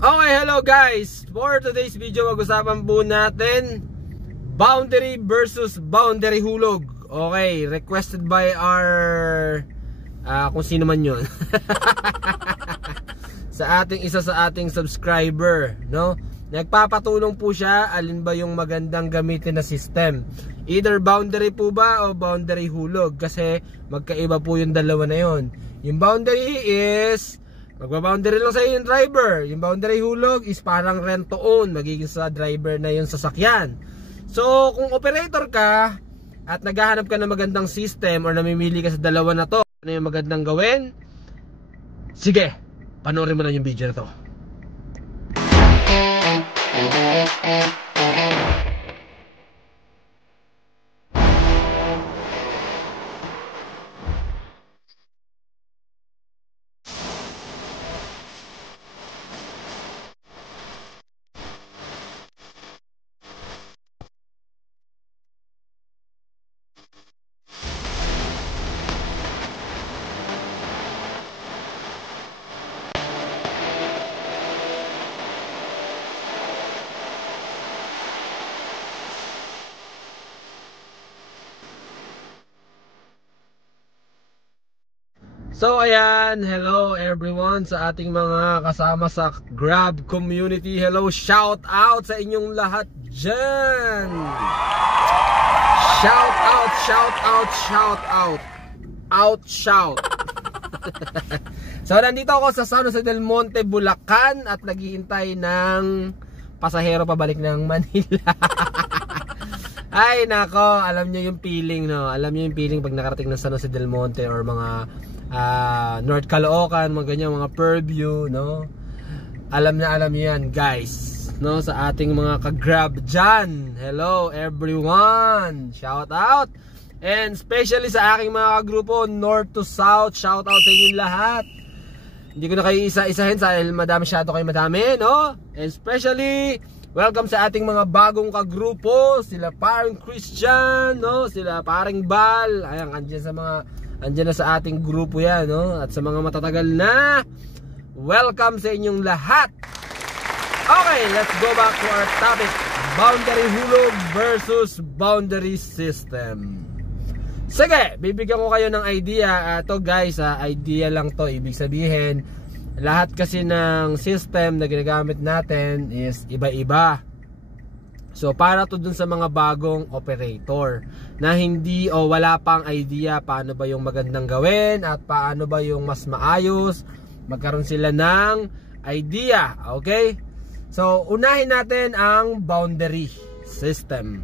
Okay, hello guys. For today's video, mag-usapan po natin boundary versus boundary hulog. Okay, requested by our kung sino man yun. isa sa ating subscriber, no? Nagpapatulong po siya alin ba yung magandang gamitin na system. Either boundary po ba o boundary hulog, kasi magkaiba po yung dalawa na yon. Yung boundary is magba-boundary lang sa yung driver. Yung boundary hulog is parang rent to own, magiging sa driver na yung sasakyan. So kung operator ka at naghahanap ka ng magandang system or namimili ka sa dalawa na to, ano yung magandang gawin? Sige, panoorin mo lang yung video na to. So ayan, hello everyone sa ating mga kasama sa Grab community. Hello, shout out sa inyong lahat dyan. Shout out, shout out, shout out. Out shout. So nandito ako sa San Jose del Monte, Bulacan at naghihintay ng pasahero pabalik ng Manila. Ay nako, alam niyo yung feeling, no? Alam niyo yung feeling pag nakarating ng San Jose del Monte or mga North Caloocan, mga ganyan, mga Purview, no? Alam niyo yan, guys, no? Sa ating mga ka-Grab dyan. Hello everyone, shout out. And especially sa aking mga grupo North to South, shout out sa inyo lahat. Hindi ko na kayo isa-isahin dahil madami shadow kayo, madami, no? And especially welcome sa ating mga bagong kagrupo, sila Paring Christian, no? Sila Paring Bal. Ayan, andyan na sa ating grupo yan, no? At sa mga matatagal na, welcome sa inyong lahat. Okay, let's go back to our topic. Boundary hulog versus boundary system. Sige, bibigyan ko kayo ng idea. To guys, idea lang to. Ibig sabihin, lahat kasi ng system na ginagamit natin is iba-iba. So para to dun sa mga bagong operator na hindi o wala pang idea paano ba yung magandang gawin at paano ba yung mas maayos, magkaroon sila ng idea. Okay? So unahin natin ang boundary system.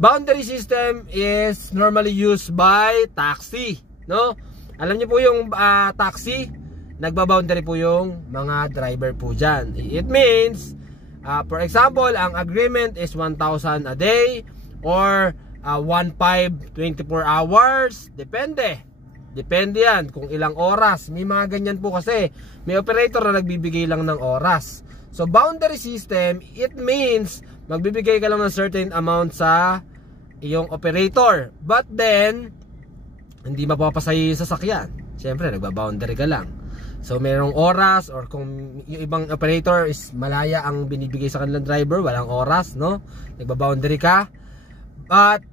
Boundary system is normally used by taxi, no? Alam niyo po yung taxi, nagba-boundary po yung mga driver po dyan. It means, for example, ang agreement is 1,000 a day or 1,500 24 hours. Depende yan kung ilang oras. May mga ganyan po kasi. May operator na nagbibigay lang ng oras. So boundary system, it means magbibigay ka lang ng certain amount sa iyong operator, but then hindi mapapasay yung sasakyan. Siyempre nagba-boundary ka lang. So merong oras, or kung yung ibang operator is malaya ang binibigay sa kanilang driver, walang oras, no? Nagba-boundary ka. But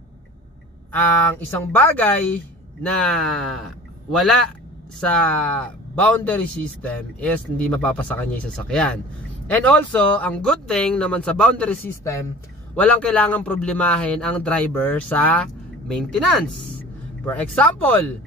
ang isang bagay na wala sa boundary system is hindi mapapasa kanya yung sasakyan. And also, ang good thing naman sa boundary system, walang kailangang problemahin ang driver sa maintenance. For example,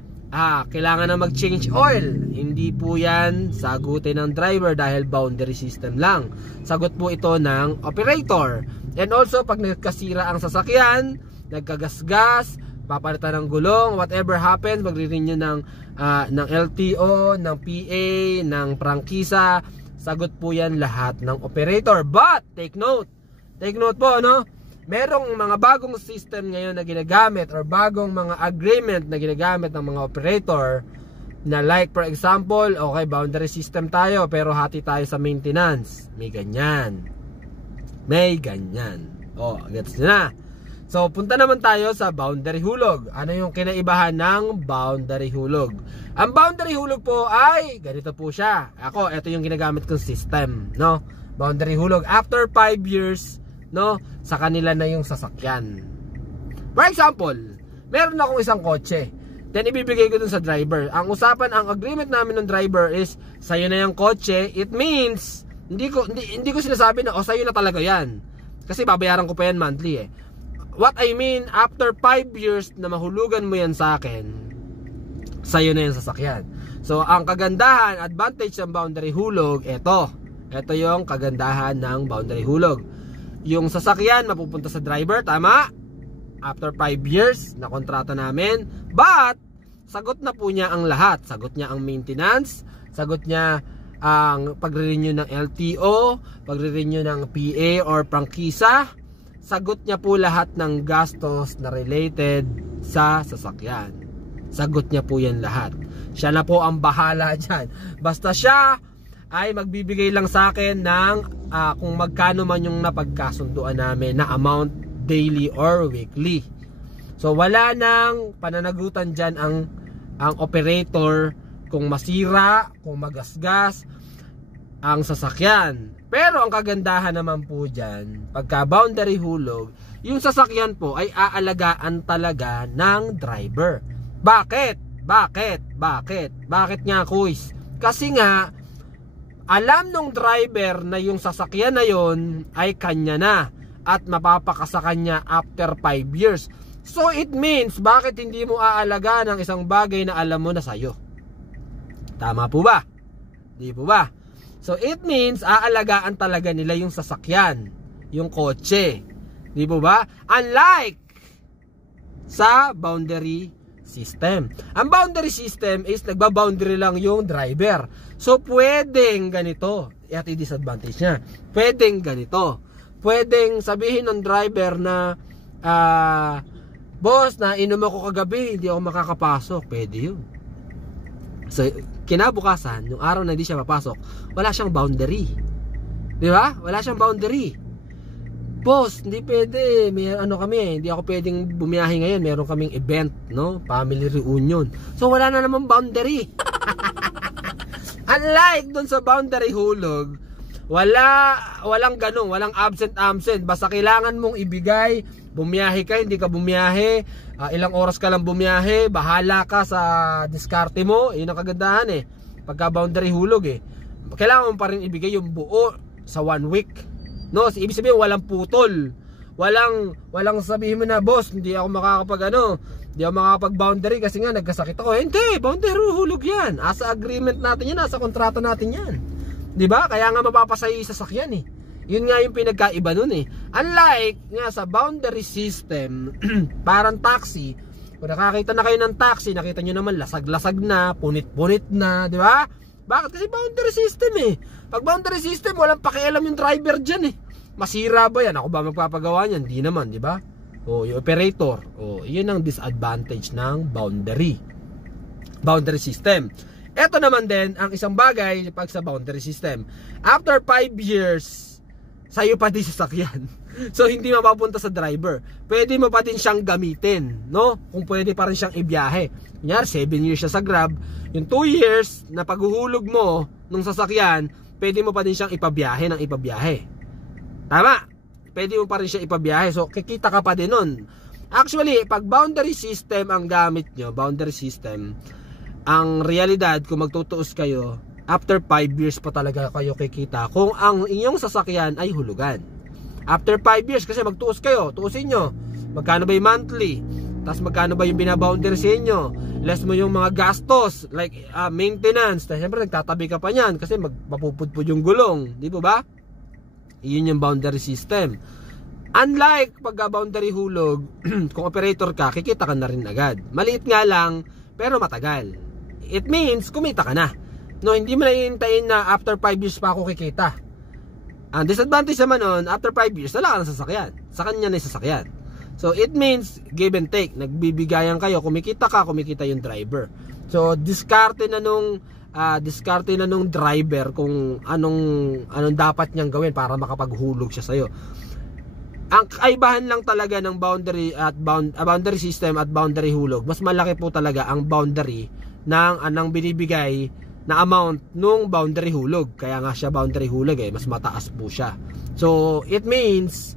kailangan na mag-change oil. Hindi po yan sagutin ng driver dahil boundary system lang. Sagot po ito ng operator. And also, pag nagkasira ang sasakyan, nagkagasgas, papalitan ng gulong, whatever happens, magre-renew ng LTO, ng PA, ng prangkisa, sagot po yan lahat ng operator. But, take note po, no? Merong mga bagong system ngayon na ginagamit or bagong mga agreement na ginagamit ng mga operator na like for example, okay, boundary system tayo pero hati tayo sa maintenance. May ganyan. O, gets nyo na. So, punta naman tayo sa boundary hulog. Ano yung kinaibahan ng boundary hulog? Ang boundary hulog po ay ganito po siya. Ito yung ginagamit kong system, no? Boundary hulog. After 5 years, no, sa kanila na yung sasakyan. For example, meron akong isang kotse. Then ibibigay ko dun sa driver. Ang usapan, ang agreement namin ng driver is sa'yo na yung kotse. It means hindi ko sinasabi na sa'yo na talaga yan. Kasi babayaran ko pa yan monthly eh. What I mean, after 5 years na mahulugan mo yan sa akin, sa'yo na yung sasakyan. So ang kagandahan, advantage ng boundary hulog, ito yung kagandahan ng boundary hulog. Yung sasakyan mapupunta sa driver, tama? After 5 years na kontrata namin, but sagot na po niya ang lahat. Sagot niya ang maintenance, sagot niya ang pagre-renew ng LTO, pagre-renew ng PA or prangkisa, sagot niya po lahat ng gastos na related sa sasakyan. Sagot niya po yan lahat. Siya na po ang bahala dyan. Basta siya ay magbibigay lang sa akin ng kung magkano man yung napagkasunduan namin na amount daily or weekly. So wala nang pananagutan dyan ang operator kung masira, kung magasgas ang sasakyan. Pero ang kagandahan naman po dyan, pagka boundary hulog, yung sasakyan po ay aalagaan talaga ng driver. Bakit? Bakit nga, kuys? Kasi nga alam nung driver na yung sasakyan na yon ay kanya na at mapapakasa kanya after 5 years. So it means, bakit hindi mo aalagaan ng isang bagay na alam mo na sa'yo? Tama po ba? Di po ba? So it means, aalagaan talaga nila yung sasakyan, yung kotse. Di po ba? Unlike sa boundary system. Ang boundary system is nagba-boundary lang yung driver. So pwedeng ganito. At i-disadvantage niya. Pwedeng ganito. Pwedeng sabihin ng driver na boss, nainom ako kagabi, hindi ako makakapasok. Pwede yun. So kinabukasan, yung araw na hindi siya papasok, wala siyang boundary. Di ba? Wala siyang boundary. Boss, hindi pwede. May hindi ako pwedeng bumiyahe ngayon. Meron kaming event, no? Family reunion. So wala na naman boundary. Unlike dun sa boundary hulog, walang ganun, walang absent. Basta kailangan mong ibigay, bumiyahe ka, hindi ka bumiyahe, ilang oras ka lang bumiyahe, bahala ka sa diskarte mo. Yun ang kagandahan eh. Pagka boundary hulog eh, kailangan mo pa rin ibigay yung buo sa 1 week. No, ibig sabihin walang putol. Walang sabihin mo na, boss, hindi ako hindi ako makakapag-boundary kasi nga nagkasakit ako. Hindi, boundary hulog yan. Asa agreement natin yan, asa kontrata natin yan. 'Di ba? Kaya nga mapapasay sa sasakyan eh. Yun nga yung pinagkaiba nun eh. Unlike nga sa boundary system, parang taxi, kung nakakita na kayo ng taxi, nakita nyo naman lasag-lasag na, punit-punit na, 'di ba? Bakit? Kasi boundary system eh. Pag boundary system, walang pakialam yung driver dyan eh. Masira ba yan? Ako ba magpapagawa niyan? Hindi naman, di ba? O, yung operator. O, yun ang disadvantage ng boundary system. Ito naman din, ang isang bagay pag sa boundary system. After 5 years, sa'yo pa din sasakyan. So, hindi mapapunta sa driver. Pwede mo pa din siyang gamitin, no? Kung pwede pa rin siyang ibiyahe. Kunyari, 7 years siya sa Grab. Yung 2 years na paghuhulog mo nung sasakyan, pwede mo pa din siyang ipabiyahe ng ipabiyahe. Tama? Pwede mo pa rin siya ipabiyahe. So, kikita ka pa din nun. Actually, pag boundary system ang gamit nyo, boundary system, ang realidad, kung magtutuos kayo, after 5 years pa talaga kayo kikita kung ang inyong sasakyan ay hulugan. After 5 years, kasi magtuos kayo, tuusin nyo, magkano ba yung monthly? Tapos magkano ba yung binaboundary sa inyo? Less mo yung mga gastos, like maintenance. Tapos syempre nagtatabi ka pa niyan kasi mapupudpud yung gulong. Di ba? Iyon yung boundary system. Unlike pagka boundary hulog, kung operator ka, kikita ka na rin agad. Maliit nga lang, pero matagal. It means, kumita ka na. No, hindi mo na hihintayin na after 5 years pa ako kikita. Ang disadvantage naman nun, after 5 years, wala ka na sasakyan. Sa kanya na yung sasakyan. So, it means, give and take. Nagbibigayan kayo, kumikita ka, kumikita yung driver. So, diskarte na nung driver kung anong dapat niyang gawin para makapaghulog siya sa'yo. Ang kaibahan lang talaga ng boundary system at boundary hulog, mas malaki po talaga ang boundary ng binibigay na amount nung boundary hulog. Kaya nga siya boundary hulog mas mataas po siya. So it means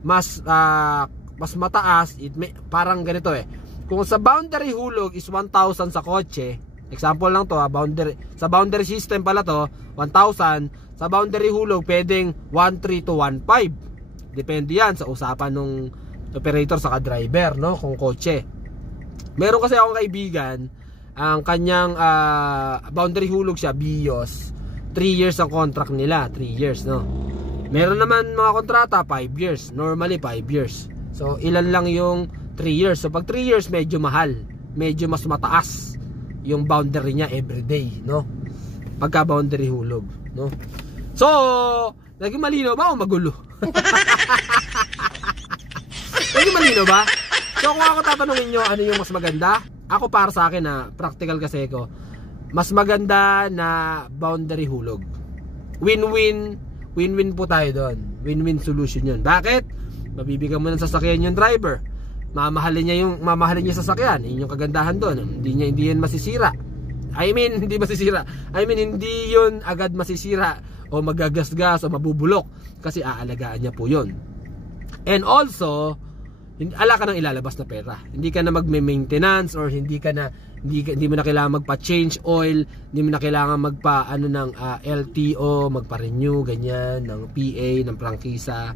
mas mataas, parang ganito kung sa boundary hulog is 1,000 sa kotse, example lang to sa boundary system pala to 1,000, sa boundary hulog pwedeng 1,300 to 1,500. Depende yan sa usapan ng operator sa driver, no, kung kotse. Meron kasi akong kaibigan, ang kanyang boundary hulog siya, BIOS, 3 years ang contract nila, 3 years, no. Meron naman mga kontrata 5 years, normally 5 years. So ilan lang yung 3 years. So pag 3 years medyo mahal, medyo mas mataas yung boundary niya everyday, no, pagka boundary hulog, no. So naging malino ba o magulo? Naging malino ba? So kung ako tatanungin nyo ano yung mas maganda, ako para sa akin na practical kasi ko, mas maganda na boundary hulog. Win-win po tayo doon. Win-win solution yun. Bakit? Mabibigyan mo ng sasakyan yung driver. Mamahalin niya sasakyan. Yun yung kagandahan doon. Hindi yun masisira. Hindi yun agad masisira o magagasgas o mabubulok kasi aalagaan niya po yun. And also, ala ka nang ilalabas na pera. Hindi ka na magme-maintenance or hindi mo na kailangan magpa-change oil, hindi mo na kailangan ng LTO, magpa-renew ganyan ng PA, ng prangkisa.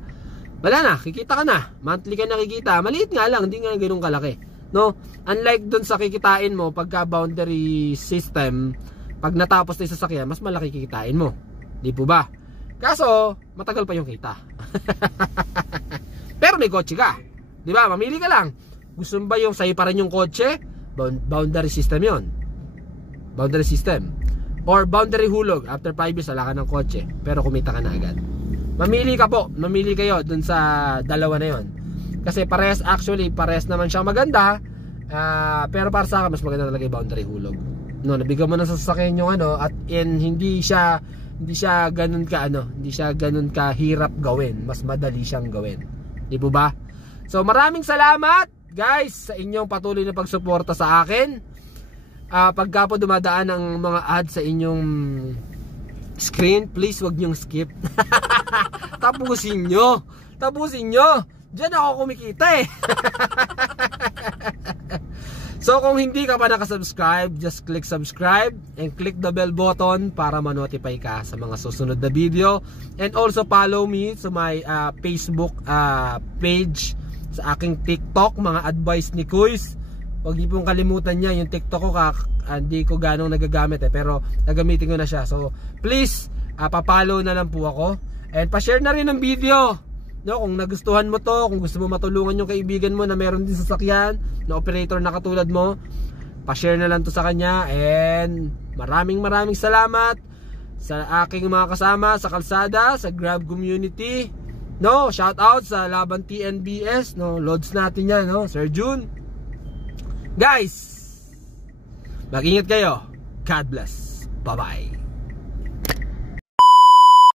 Wala na, kikita ka na. Monthly ka na kikita. Maliit nga lang, hindi nga ganoon kalaki, no? Unlike dun sa kikitain mo pagka boundary system, pag natapos na 'yung sasakyan, mas malaki kikitain mo. Di po ba? Kaso, matagal pa 'yung kita. Pero may kotse ka. Di ba? Mamili ka lang. Gusto mo ba yung sa'yo pa rin yung kotse? Boundary system yon. Boundary system. Or boundary hulog. After 5 years, wala ka ng kotse. Pero kumita ka na agad. Mamili ka po. Mamili kayo dun sa dalawa na yon. Kasi parehas naman siyang maganda. Pero para sa akin, mas maganda talaga yung boundary hulog. No, nabigyan mo na sa sasakyan yung at hindi siya ganun ka hirap gawin. Mas madali siyang gawin. Di po ba? So maraming salamat guys sa inyong patuloy na pagsuporta sa akin. Pagka po dumadaan ang mga ads sa inyong screen, please wag niyong skip. Tapusin nyo. Diyan ako kumikita So kung hindi ka pa nakasubscribe, just click subscribe and click the bell button para ma-notify ka sa mga susunod na video. And also follow me sa my Facebook page, sa aking TikTok, mga advice ni Kuys. Huwag niyo pong kalimutan niya, yung TikTok ko hindi ko ganong nagagamit pero nagamitin ko na siya. So please, pa-follow na lang po ako. And pa-share na rin ng video. No, kung nagustuhan mo to, kung gusto mo matulungan yung kaibigan mo na meron din sasakyan, na operator na katulad mo, pa-share na lang to sa kanya. And maraming salamat sa aking mga kasama sa kalsada, sa Grab community. No, shout out sa Laban TNBS, no, loads natin yan, no, Sir June. Guys, mag-ingat kayo. God bless. Bye-bye.